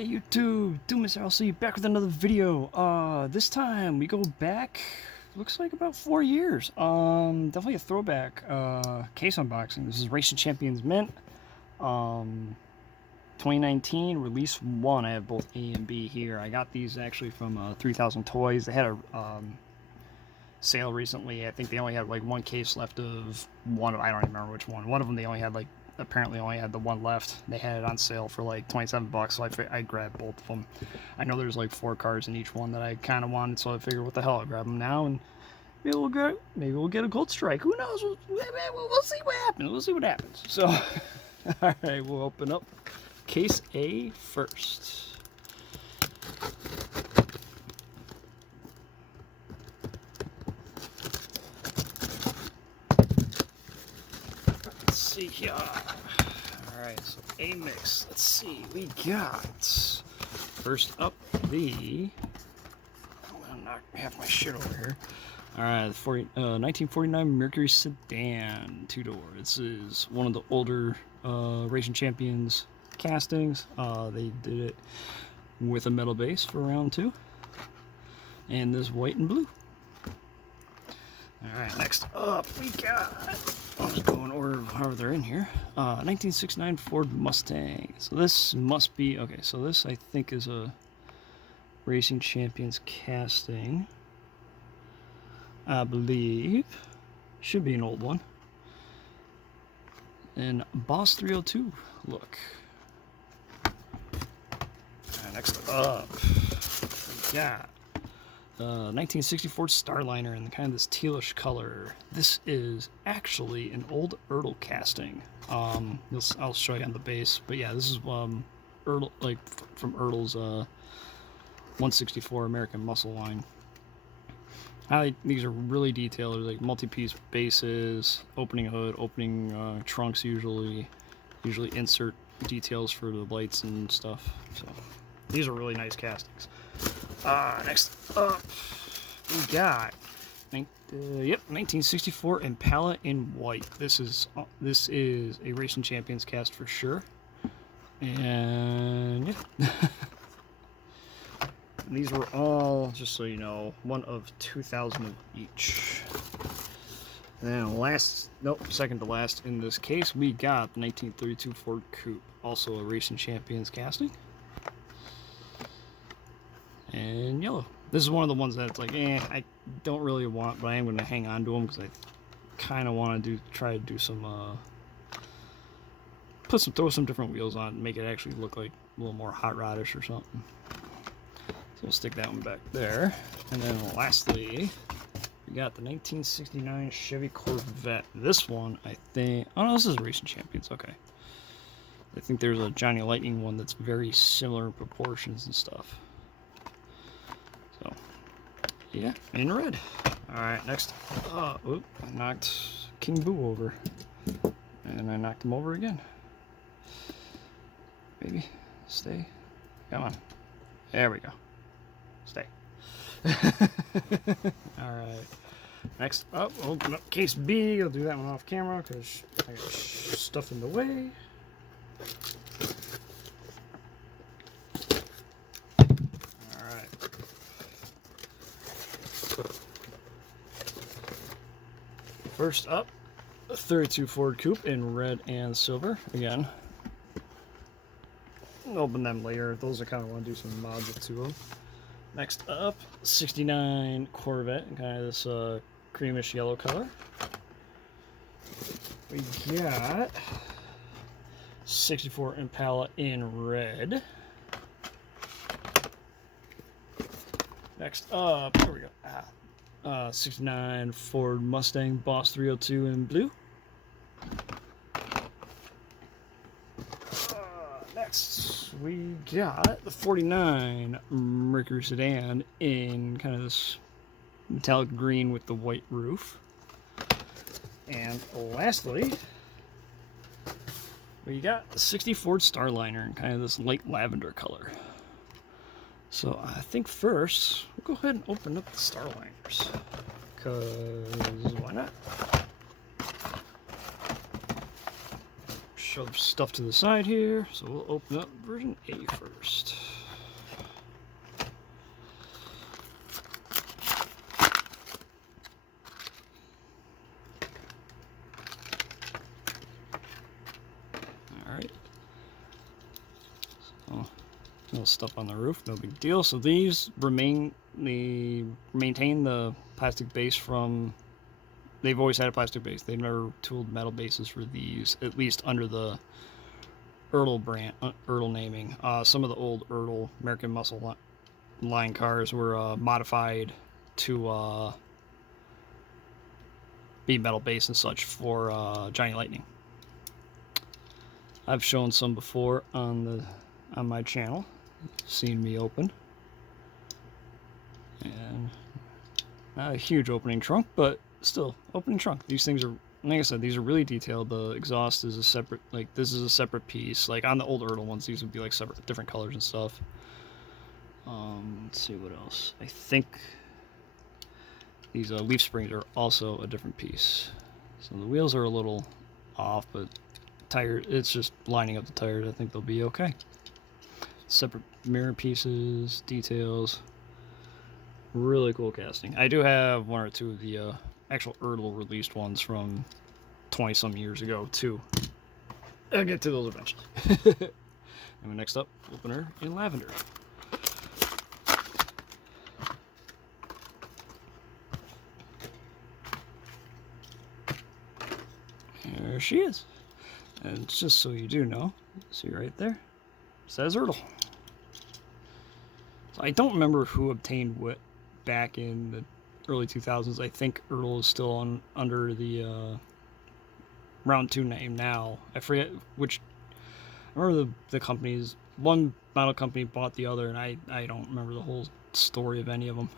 Hey YouTube, Doomis LC back with another video. This time we go back, looks like about 4 years. Definitely a throwback case unboxing. This is Racing Champions Mint. 2019 release 1. I have both A and B here. I got these actually from 3000 Toys. They had a sale recently. I think they only had like one case left of one. I don't even remember which one. One of them they only had like apparently only had the one left. They had it on sale for like 27 bucks, so I grabbed both of them. I know there's like 4 cards in each one that I kind of wanted, so I figured what the hell, I'll grab them now and maybe we'll get a gold strike. Who knows? We'll see what happens. We'll see what happens. So all right, we'll open up case A first. See here. Alright, so A mix. Let's see. We got first up the. I'm gonna knock half my shit over here. Alright, 1949 Mercury Sedan 2-door. This is one of the older Racing Champions castings. They did it with a metal base for round 2. And this white and blue. Alright, next up we got, I'll just go in order of however they're in here, 1969 Ford Mustang. So this must be, okay, so this I think is a Racing Champions casting. I believe. Should be an old one. And Boss 302 look. Alright, next up we got 1964 Starliner in kind of this tealish color. This is actually an old Ertl casting. I'll show you on the base, but yeah, this is Ertl, like from Ertl's 164 American Muscle line. These are really detailed. They're like multi-piece bases, opening hood, opening trunks usually insert details for the lights and stuff. So these are really nice castings. Next up, we got 1964 Impala in white. This is a Racing Champions cast for sure. And yeah. These were all, just so you know, one of 2,000 of each. And second to last in this case, we got the 1932 Ford Coupe, also a Racing Champions casting. And yellow. This is one of the ones that's like, I don't really want, but I am going to hang on to them because I kind of want to try to do some, throw some different wheels on and make it actually look like a little more hot rodish or something. So we'll stick that one back there. And then lastly, we got the 1969 Chevy Corvette. This one, I think, oh no, this is Racing Champions, okay. I think there's a Johnny Lightning one that's very similar in proportions and stuff. So, yeah, in red. Alright, next. Oop, I knocked King Boo over. And I knocked him over again. Baby, stay. Come on. There we go. Stay. Alright. Next up, we'll open up case B. I'll do that one off camera because I got stuff in the way. First up, the 32 Ford Coupe in red and silver. Again, open them later. Those I kind of want to do some mods to them. Next up, 69 Corvette in kind of this creamish yellow color. We got 64 Impala in red. Next up, here we go. 69 Ford Mustang Boss 302 in blue. Next, we got the 49 Mercury Sedan in kind of this metallic green with the white roof. And lastly, we got the 60 Ford Starliner in kind of this light lavender color. So I think first, we'll go ahead and open up the Starliners, because why not? shove stuff to the side here. So we'll open up version A first. Alright. So, little stuff on the roof, no big deal. So these maintain the plastic base from... They've always had a plastic base. They've never tooled metal bases for these, at least under the Ertl brand, Ertl naming. Some of the old Ertl American Muscle line cars were modified to be metal base and such for Johnny Lightning. I've shown some before on my channel. Seen me open, and not a huge opening trunk, but still opening trunk. These things are, like I said, these are really detailed. The exhaust is a separate, like this is a separate piece. Like on the old Ertl ones, these would be like separate, different colors and stuff. Let's see what else. I think these leaf springs are also a different piece. So the wheels are a little off, but tire, it's just lining up the tires. I think they'll be okay. Separate mirror pieces, details. Really cool casting. I do have one or two of the actual Ertl released ones from 20 some years ago too. I'll get to those eventually. And next up, opener in lavender. There she is. And just so you do know, see right there, it says Ertl. So I don't remember who obtained what back in the early 2000s. I think Ertl is still under the Round 2 name now. I forget which. I remember the companies. One model company bought the other, and I don't remember the whole story of any of them.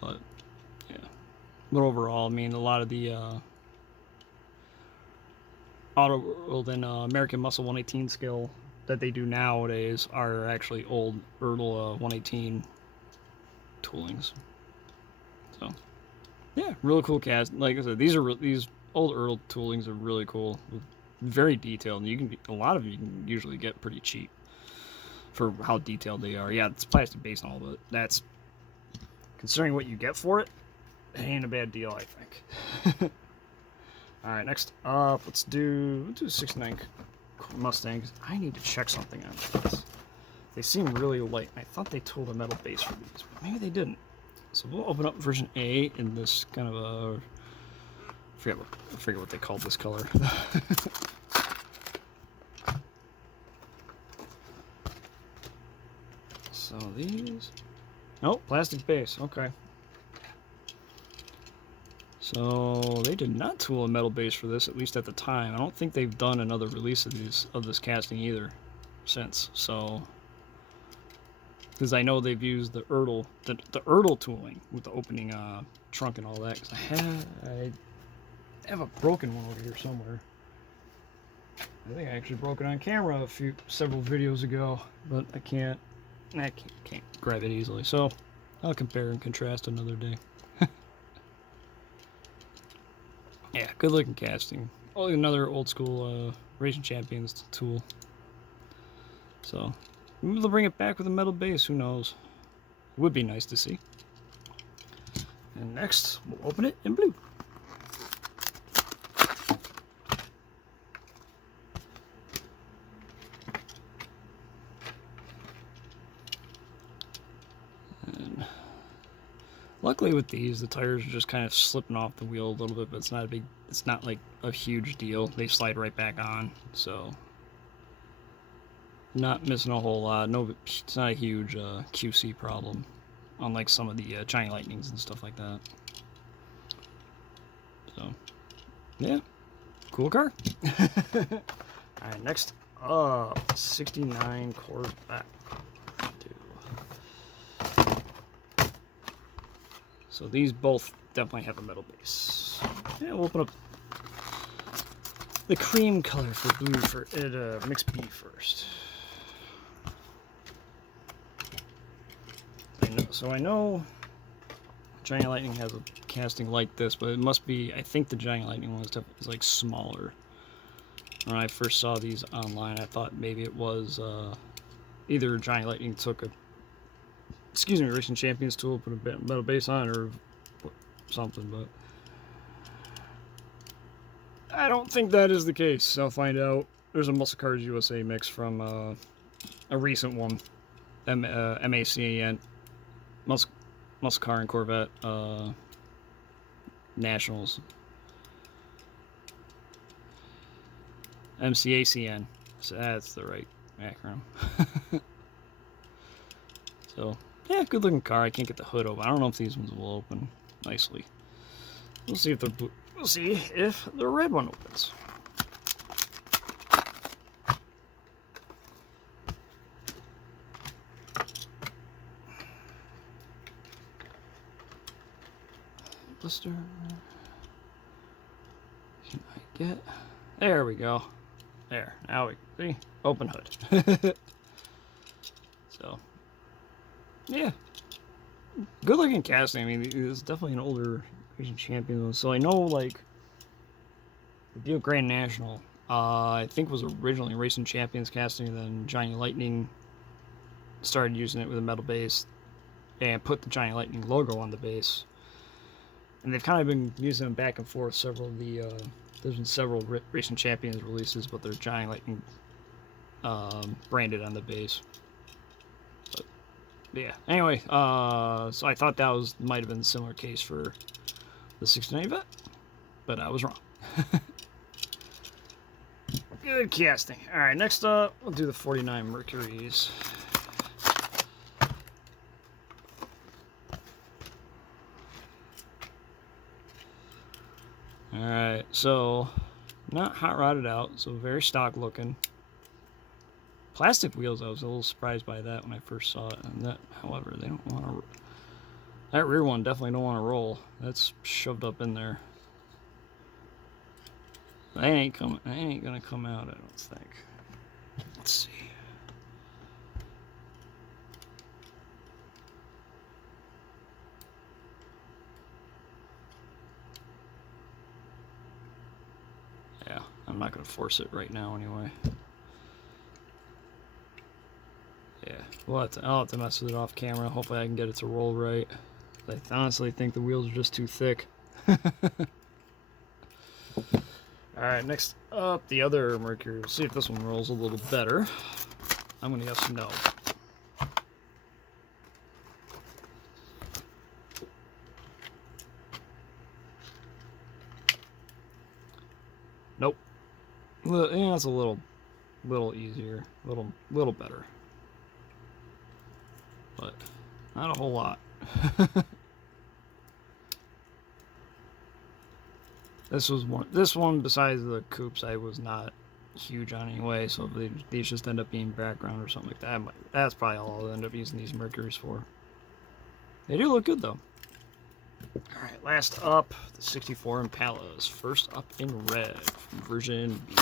But yeah. But overall, I mean, a lot of the Auto and American Muscle 118 scale that they do nowadays are actually old Ertl 118 toolings. So yeah, really cool cast. Like I said, these old Ertl toolings are really cool, very detailed. And a lot of you can usually get pretty cheap for how detailed they are. Yeah, it's plastic base and all, but that's, considering what you get for it, it ain't a bad deal, I think. All right, next up, let's do 69 Mustangs. I need to check something on these. They seem really light. I thought they tooled a metal base for these, but maybe they didn't. So we'll open up version A in this kind of a, I forget what they called this color. So these, nope, plastic base. Okay. So they did not tool a metal base for this, at least at the time. I don't think they've done another release of this casting either since. So, because I know they've used the Ertl, the Ertl tooling with the opening trunk and all that. Cause I have a broken one over here somewhere. I think I actually broke it on camera several videos ago, but I can't grab it easily. So I'll compare and contrast another day. Yeah, good looking casting. Oh, another old school Racing Champions tool. So maybe they'll bring it back with a metal base, who knows. It would be nice to see. And next, we'll open it in blue. And luckily with these, the tires are just kind of slipping off the wheel a little bit, but it's not like a huge deal. They slide right back on, so not missing a whole lot. No, it's not a huge QC problem, unlike some of the Johnny Lightnings and stuff like that. So, yeah, cool car. Alright, next up, 69 Corvette. So these both definitely have a metal base. Yeah, we'll open up the cream color for blue for mixed B first. So I know Johnny Lightning has a casting like this, but it must be, I think the Giant Lightning one is like smaller. When I first saw these online, I thought maybe it was either Giant Lightning took a, Racing Champions tool, put a metal base on it, or something, but I don't think that is the case. I'll find out. There's a Muscle Cars USA mix from a recent one, MACN, Muscle Car and Corvette Nationals. MCACN. So that's the right acronym. So, yeah, good looking car. I can't get the hood open. I don't know if these ones will open nicely. We'll see if the red one opens. Blister. Can I get? There we go. There. Now we see. Open hood. So, yeah. Good looking casting. I mean, it's definitely an older Racing Champion. So I know, like, the Buick Grand National, I think was originally Racing Champions casting, and then Giant Lightning started using it with a metal base and put the Giant Lightning logo on the base. And they've kind of been using them back and forth. There's been several Racing Champions releases, but they're Giant Lightning branded on the base. But, yeah. Anyway, so I thought that might have been a similar case for the 69 vet, but I was wrong. Good casting. All right, next up, we'll do the 49 Mercuries. Alright, so not hot rodded out, so very stock looking. Plastic wheels, I was a little surprised by that when I first saw it. And that, however, they don't want to. That rear one definitely don't want to roll. That's shoved up in there. That ain't gonna come out, I don't think. Let's see. Yeah, I'm not going to force it right now anyway. Yeah, I'll have to mess with it off camera. Hopefully I can get it to roll right. I honestly think the wheels are just too thick. Alright, next up, the other Mercury. We'll see if this one rolls a little better. I'm going to guess no. Nope. Yeah, it's a little easier, little better, but not a whole lot. This one besides the coupes, I was not huge on anyway. So if these just end up being background or something like that, that's probably all I'll end up using these Mercuries for. They do look good though. Alright, last up, the 64 Impalas. First up in red from version B.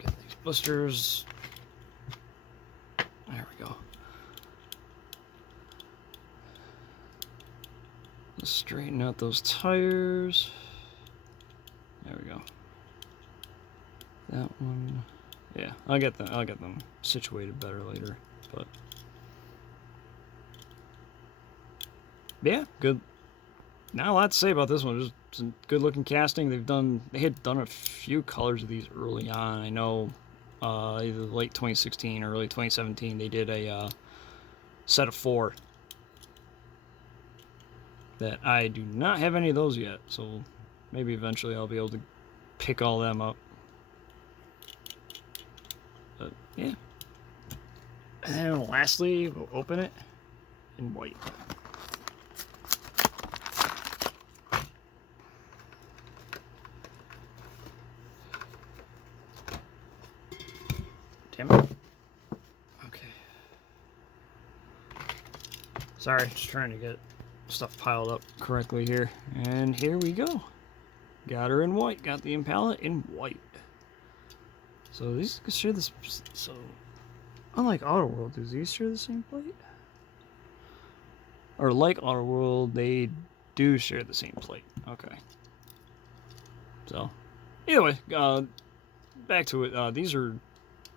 Get these blisters. There we go. Let's straighten out those tires. There we go. That one. Yeah, I'll get them situated better later. But yeah, good. Not a lot to say about this one. Just some good looking casting. They had done a few colors of these early on. I know either late 2016 or early 2017 they did a set of 4 that I do not have any of those yet, so maybe eventually I'll be able to pick all them up. But yeah. And then lastly, we'll open it in white. Damn it. Okay. Sorry, just trying to get stuff piled up correctly here. And here we go. Got her in white. Got the Impala in white. So these share this. So Unlike Auto World, does these share the same plate? Or like Auto World, they do share the same plate. Okay. So, either way, back to it. These are,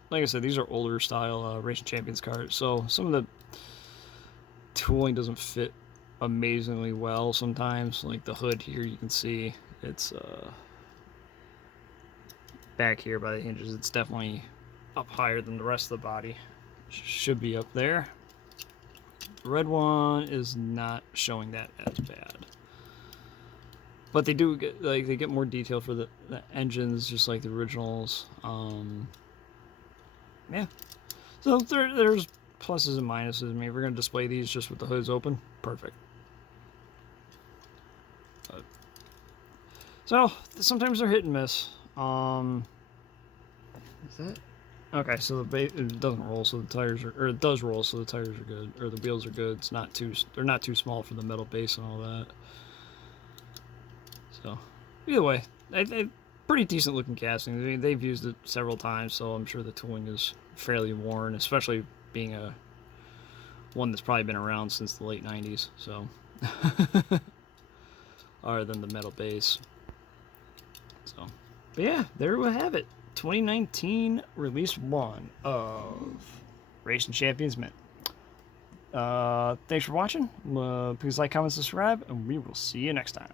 like I said, these are older style Racing Champions cards. So some of the tooling doesn't fit amazingly well sometimes. Like the hood here, you can see it's back here by the hinges. It's definitely up higher than the rest of the body. Should be up there. The red one is not showing that as bad. But they do get, like, they get more detail for the engines, just like the originals. Yeah. So there's pluses and minuses. I mean, if we're gonna display these just with the hoods open, perfect. So sometimes they're hit and miss. Is that? Okay, so it doesn't roll, so the tires are, or it does roll, so the tires are good, or the wheels are good. It's not too, they're not too small for the metal base and all that. So, either way, pretty decent looking casting. I mean, they've used it several times, so I'm sure the tooling is fairly worn, especially being a one that's probably been around since the late 90s. So, other than the metal base. So, but yeah, there we have it. 2019 release 1 of Racing Champions Mint. Thanks for watching. Please like, comment, subscribe, and we will see you next time.